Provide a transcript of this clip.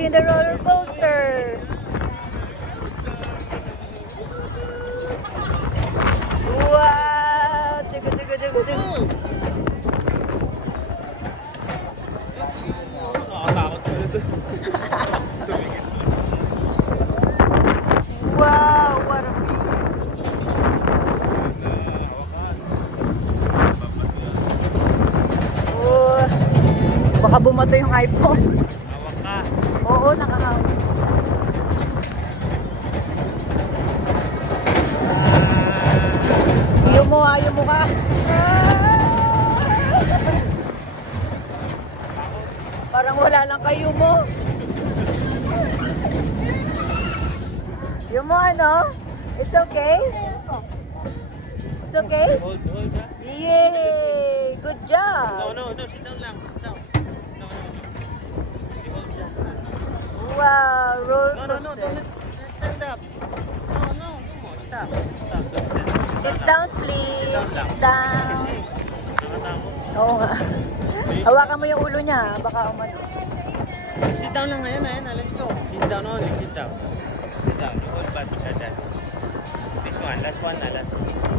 Daddy in the roller coaster. Wow! Tigo, tigo, tigo, tigo. Wow! What a view! Oh, baka bumato yung iPhone. Hawak ka. Oo, nakahawak. Ayaw mo ka. Parang wala lang kayo mo. Yung mo ano? It's okay? It's okay? Hold ha. Yay! Good job! No, sit down lang. Sit down. No. Hold dyan. Wow, roller No, coaster. don't stand up. No, stop. Sit down please, sit down. Nakatakot. Oo nga. Hawakan mo yung ulo niya, baka umano. Sit down lang ngayon, let's go. Sit down only, sit down. Sit down, you hold back, that. This one, last one na, last one.